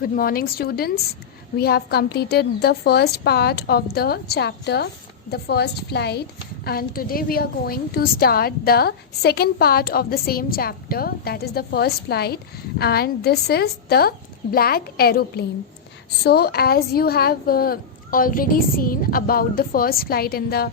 Good morning, students. We have completed the first part of the chapter, the first flight, and today we are going to start the second part of the same chapter, that is the first flight, and this is the black aeroplane. So, as you have already seen about the first flight in the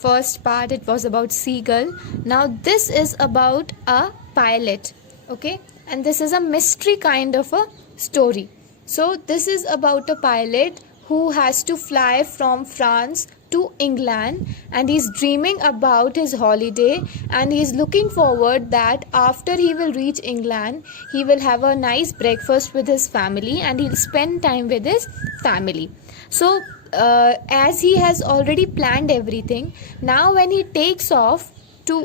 first part, it was about seagull. Now, this is about a pilot, okay, and this is a mystery kind of a story. So this is about a pilot who has to fly from France to England, and he's dreaming about his holiday, and he's looking forward that after he will reach England he will have a nice breakfast with his family and he'll spend time with his family. So as he has already planned everything, now when he takes off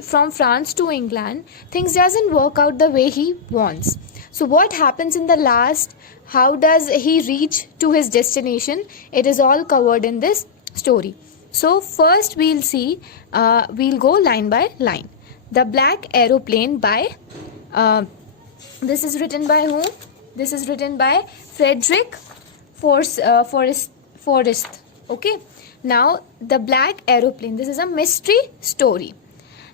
from France to England, things doesn't work out the way he wants. So what happens in the last? How does he reach to his destination? It is all covered in this story. So first we'll see, we'll go line by line. The Black Aeroplane by, this is written by whom? This is written by Frederick Forrest. Okay. Now the Black Aeroplane. This is a mystery story.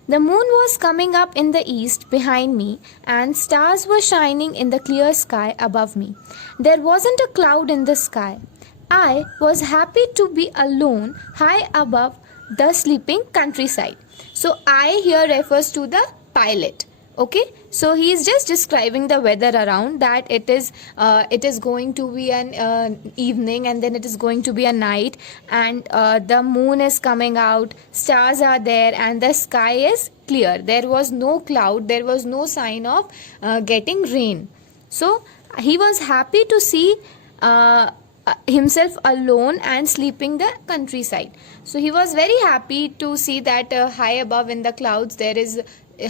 The moon was coming up in the east behind me, and stars were shining in the clear sky above me. There wasn't a cloud in the sky. I was happy to be alone high above the sleeping countryside. So I here refers to the pilot. Okay, so he is just describing the weather around, that it is going to be an evening, and then it is going to be a night, and the moon is coming out, stars are there, and the sky is clear. There was no cloud, there was no sign of getting rain. So he was happy to see himself alone and sleeping the countryside. So he was very happy to see that high above in the clouds,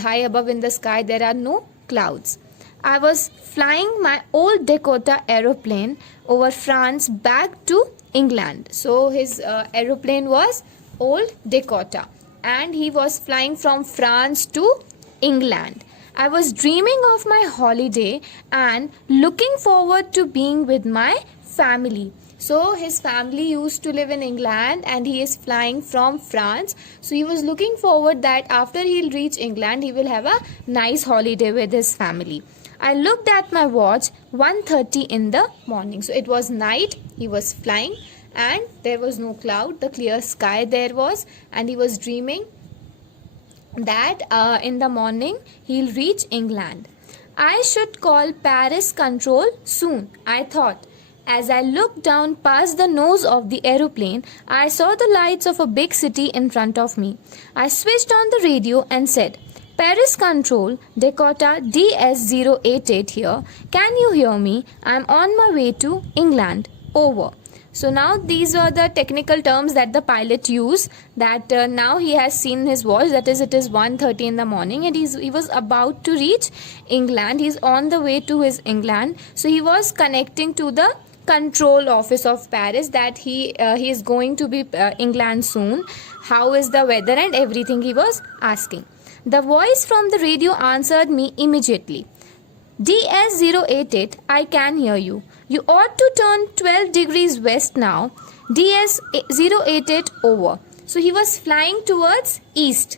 high above in the sky there are no clouds. I was flying my old Dakota aeroplane over France back to England. So his aeroplane was old Dakota, and he was flying from France to England. I was dreaming of my holiday and looking forward to being with my family. So his family used to live in England and he is flying from France. So he was looking forward that after he'll reach England, he will have a nice holiday with his family. I looked at my watch, 1:30 in the morning. So it was night, he was flying, and there was no cloud, the clear sky there was, and he was dreaming that in the morning he'll reach England. I should call Paris control soon, I thought. As I looked down past the nose of the aeroplane, I saw the lights of a big city in front of me. I switched on the radio and said, Paris Control, Dakota DS088 here. Can you hear me? I'm on my way to England. Over. So now these are the technical terms that the pilot used, that now he has seen his watch, that is it is 1:30 in the morning, and he was about to reach England. He's on the way to his England. So he was connecting to the control office of Paris, that he is going to be England soon. How is the weather and everything he was asking. The voice from the radio answered me immediately. DS088, I can hear you. You ought to turn 12 degrees west now. DS088 over. So he was flying towards east.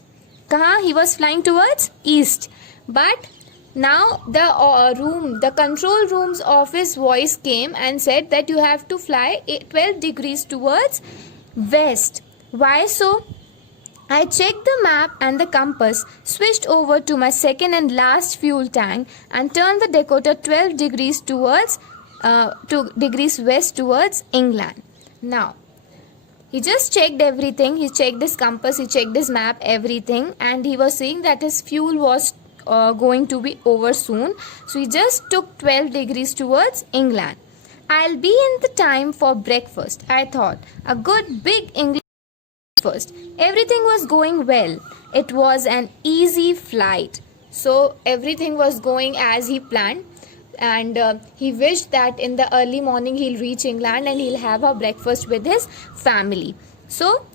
He was flying towards east. But now the control room's office voice came and said that you have to fly 12 degrees towards west. Why so? I checked the map and the compass, switched over to my second and last fuel tank, and turned the Dakota 12 degrees towards 2 degrees west towards England. Now he just checked everything. He checked his compass, he checked his map, everything, and he was saying that his fuel was going to be over soon. So he just took 12 degrees towards England. I'll be in the time for breakfast, I thought. A good big English breakfast. Everything was going well. It was an easy flight. So everything was going as he planned, and he wished that in the early morning he'll reach England and he'll have a breakfast with his family. So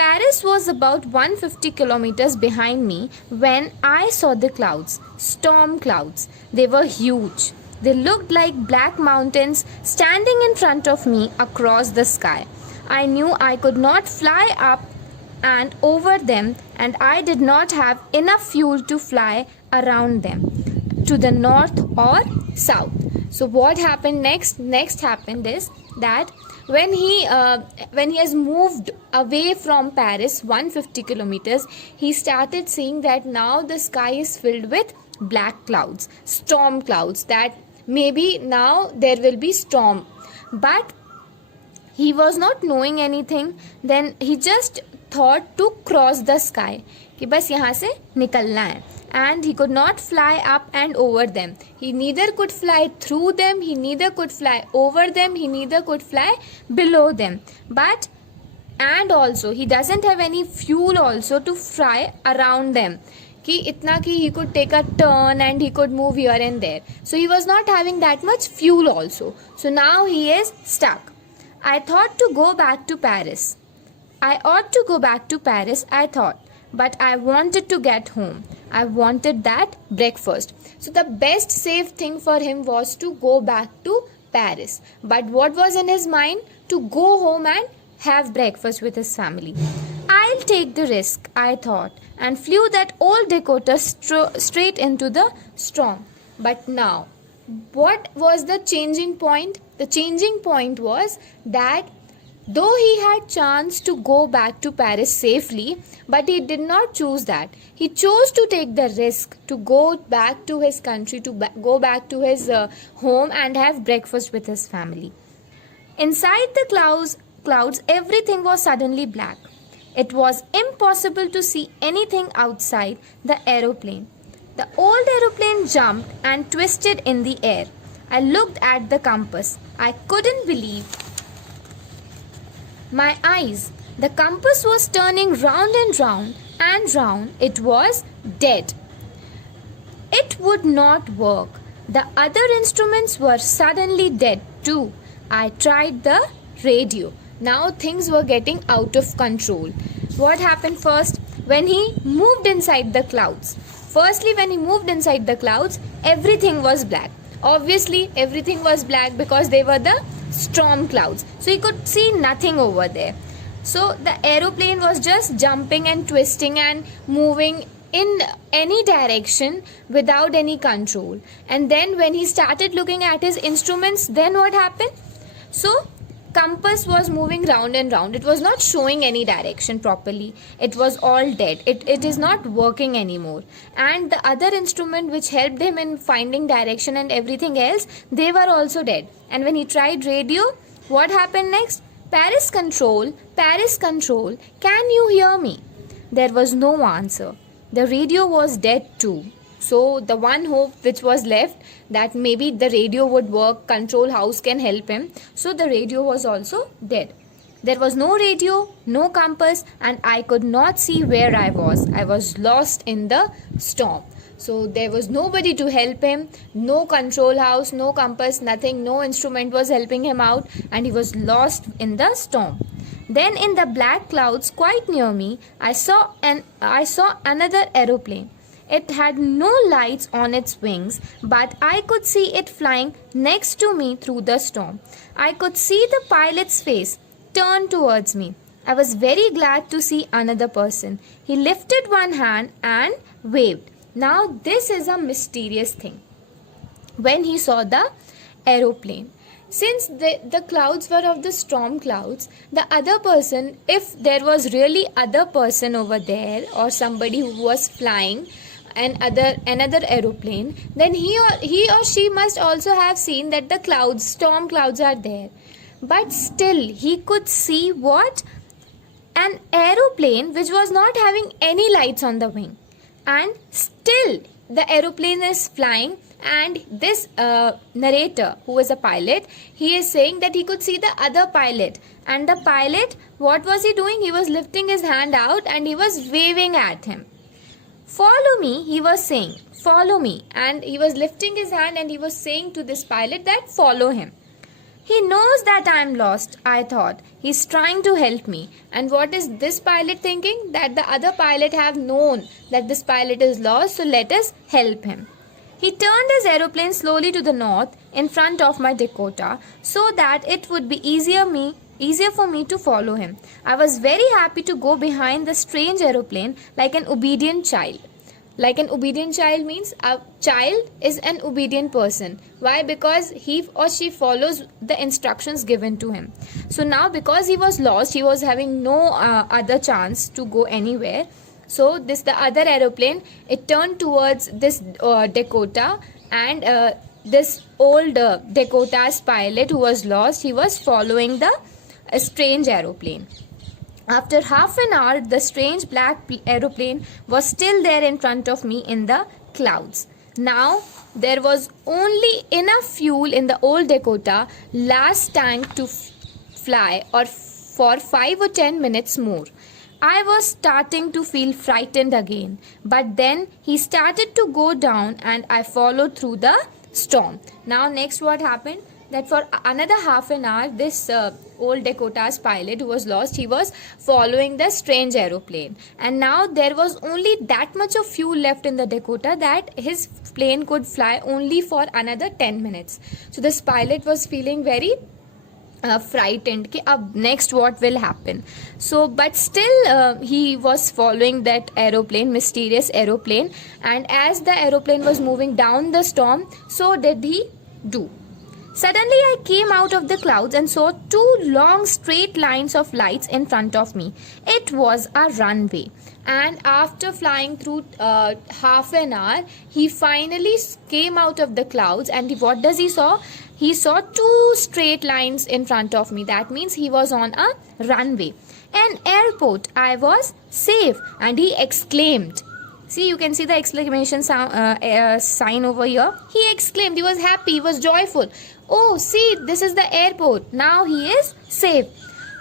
Paris was about 150 kilometers behind me when I saw the clouds, storm clouds. They were huge. They looked like black mountains standing in front of me across the sky. I knew I could not fly up and over them, and I did not have enough fuel to fly around them to the north or south. So what happened next happened is that when he has moved away from Paris 150 kilometers, he started seeing that now the sky is filled with black clouds, storm clouds, that maybe now there will be storm. But he was not knowing anything. Then he just thought to cross the sky कि बस यहाँ से निकलना है. And he could not fly up and over them. He neither could fly through them, he neither could fly over them, he neither could fly below them. But and also he doesn't have any fuel also to fly around them. कि इतना कि he could take a turn and he could move here and there. So he was not having that much fuel also. So now he is stuck. I thought to go back to Paris. I ought to go back to Paris, I thought. But I wanted to get home. I wanted that breakfast. So the best safe thing for him was to go back to Paris. But what was in his mind? To go home and have breakfast with his family. I'll take the risk, I thought, and flew that old Dakota straight into the storm. But now, what was the changing point? The changing point was that though he had chance to go back to Paris safely, but he did not choose that. He chose to take the risk to go back to his country, to go back to his home and have breakfast with his family. Inside the clouds, everything was suddenly black. It was impossible to see anything outside the aeroplane. The old aeroplane jumped and twisted in the air. I looked at the compass. I couldn't believe my eyes. The compass was turning round and round and round. It was dead. It would not work. The other instruments were suddenly dead too. I tried the radio. Now things were getting out of control. What happened first? When he moved inside the clouds. Firstly, when he moved inside the clouds, everything was black. Obviously, everything was black because they were the storm clouds. So he could see nothing over there. So the aeroplane was just jumping and twisting and moving in any direction without any control. And then when he started looking at his instruments, then what happened? So compass was moving round and round. It was not showing any direction properly. It was all dead. It is not working anymore. And the other instrument which helped him in finding direction and everything else, they were also dead. And when he tried radio, what happened next? Paris control, can you hear me? There was no answer. The radio was dead too. So the one hope which was left, that maybe the radio would work, control house can help him. So the radio was also dead. There was no radio, no compass, and I could not see where I was. I was lost in the storm. So there was nobody to help him, no control house, no compass, nothing, no instrument was helping him out, and he was lost in the storm. Then in the black clouds quite near me, I saw another aeroplane. It had no lights on its wings, but I could see it flying next to me through the storm. I could see the pilot's face turn towards me. I was very glad to see another person. He lifted one hand and waved. Now this is a mysterious thing. When he saw the aeroplane, since the clouds were of the storm clouds, the other person, if there was really other person over there or somebody who was flying another aeroplane, then he or she must also have seen that the storm clouds are there. But still he could see what? An aeroplane which was not having any lights on the wing. And still the aeroplane is flying, and this narrator, who is a pilot, he is saying that he could see the other pilot. And the pilot, what was he doing? He was lifting his hand out and he was waving at him. Follow me, he was saying. Follow me. And he was lifting his hand and he was saying to this pilot that follow him. He knows that I am lost, I thought. He's trying to help me. And what is this pilot thinking? That the other pilot have known that this pilot is lost, so let us help him. He turned his aeroplane slowly to the north in front of my Dakota so that it would be easier for me to follow him. I was very happy to go behind the strange aeroplane like an obedient child. Like an obedient child means a child is an obedient person. Why? Because he or she follows the instructions given to him. So now, because he was lost, he was having no other chance to go anywhere. So the other aeroplane, it turned towards this Dakota, and this old Dakota's pilot who was lost, he was following the strange aeroplane. After half an hour, the strange black aeroplane was still there in front of me in the clouds. Now, there was only enough fuel in the old Dakota last tank to fly or for 5 or 10 minutes more. I was starting to feel frightened again, but then he started to go down and I followed through the storm. Now, next what happened? That for another half an hour, this old Dakota's pilot who was lost, he was following the strange aeroplane. And now there was only that much of fuel left in the Dakota that his plane could fly only for another 10 minutes. So this pilot was feeling very frightened कि अब next what will happen. So but still he was following that aeroplane, mysterious aeroplane, and as the aeroplane was moving down the storm, so did he do. Suddenly I came out of the clouds and saw 2 long straight lines of lights in front of me. It was a runway. And after flying through half an hour, he finally came out of the clouds, and what does he saw? He saw 2 straight lines in front of me. That means he was on a runway. An airport. I was safe. And he exclaimed. See, you can see the exclamation sign over here. He exclaimed. He was happy. He was joyful. Oh, see, this is the airport. Now he is safe.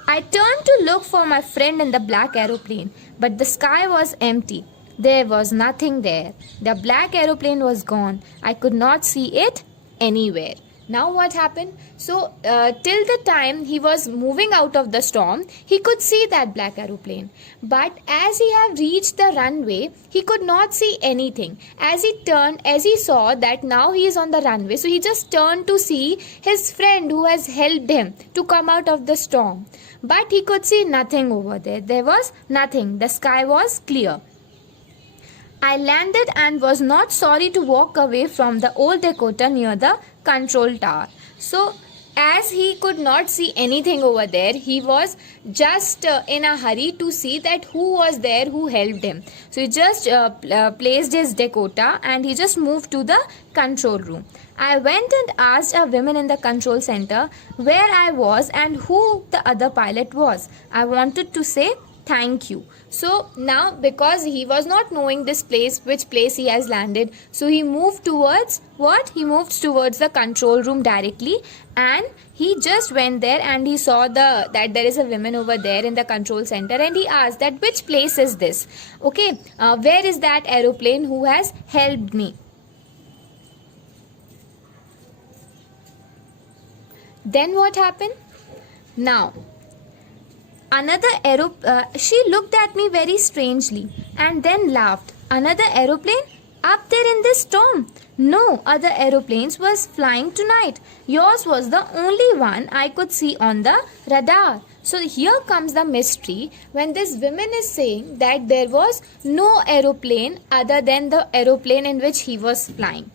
I turned to look for my friend in the black aeroplane, but the sky was empty. There was nothing there. The black aeroplane was gone. I could not see it anywhere. Now what happened? So till the time he was moving out of the storm, he could see that black aeroplane. But as he had reached the runway, he could not see anything. As he saw that now he is on the runway, so he just turned to see his friend who has helped him to come out of the storm. But he could see nothing over there. There was nothing. The sky was clear. I landed and was not sorry to walk away from the old Dakota near the control tower. So, as he could not see anything over there, he was just in a hurry to see that who was there who helped him. So, he just placed his Dakota and he just moved to the control room. I went and asked a woman in the control center where I was and who the other pilot was. I wanted to say thank you. So now, because he was not knowing this place, which place he has landed, so he moved towards what? He moved towards the control room directly, and he just went there and he saw that there is a woman over there in the control center, and he asked that which place is this? Okay, where is that aeroplane who has helped me? Then what happened? Now, she looked at me very strangely and then laughed. Another aeroplane? Up there in this storm? No other aeroplanes was flying tonight. Yours was the only one I could see on the radar. So here comes the mystery when this woman is saying that there was no aeroplane other than the aeroplane in which he was flying.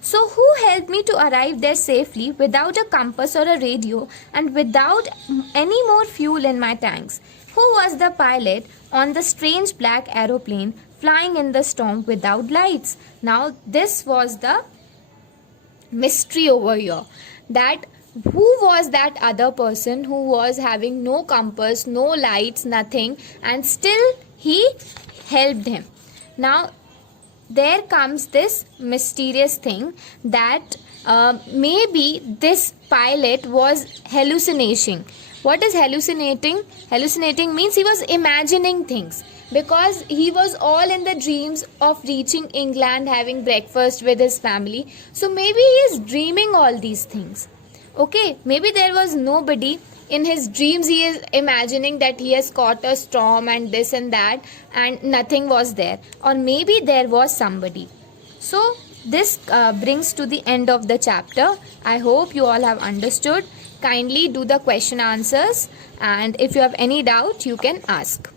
So who helped me to arrive there safely without a compass or a radio and without any more fuel in my tanks? Who was the pilot on the strange black aeroplane flying in the storm without lights? Now this was the mystery over here. That who was that other person who was having no compass, no lights, nothing, and still he helped him. Now there comes this mysterious thing that maybe this pilot was hallucinating. What is hallucinating? Hallucinating means he was imagining things, because he was all in the dreams of reaching England, having breakfast with his family. So maybe he is dreaming all these things. Okay, maybe there was nobody. In his dreams, he is imagining that he has caught a storm and this and that, and nothing was there. Or maybe there was somebody. So This brings to the end of the chapter. I hope you all have understood. Kindly do the question answers, and if you have any doubt, you can ask.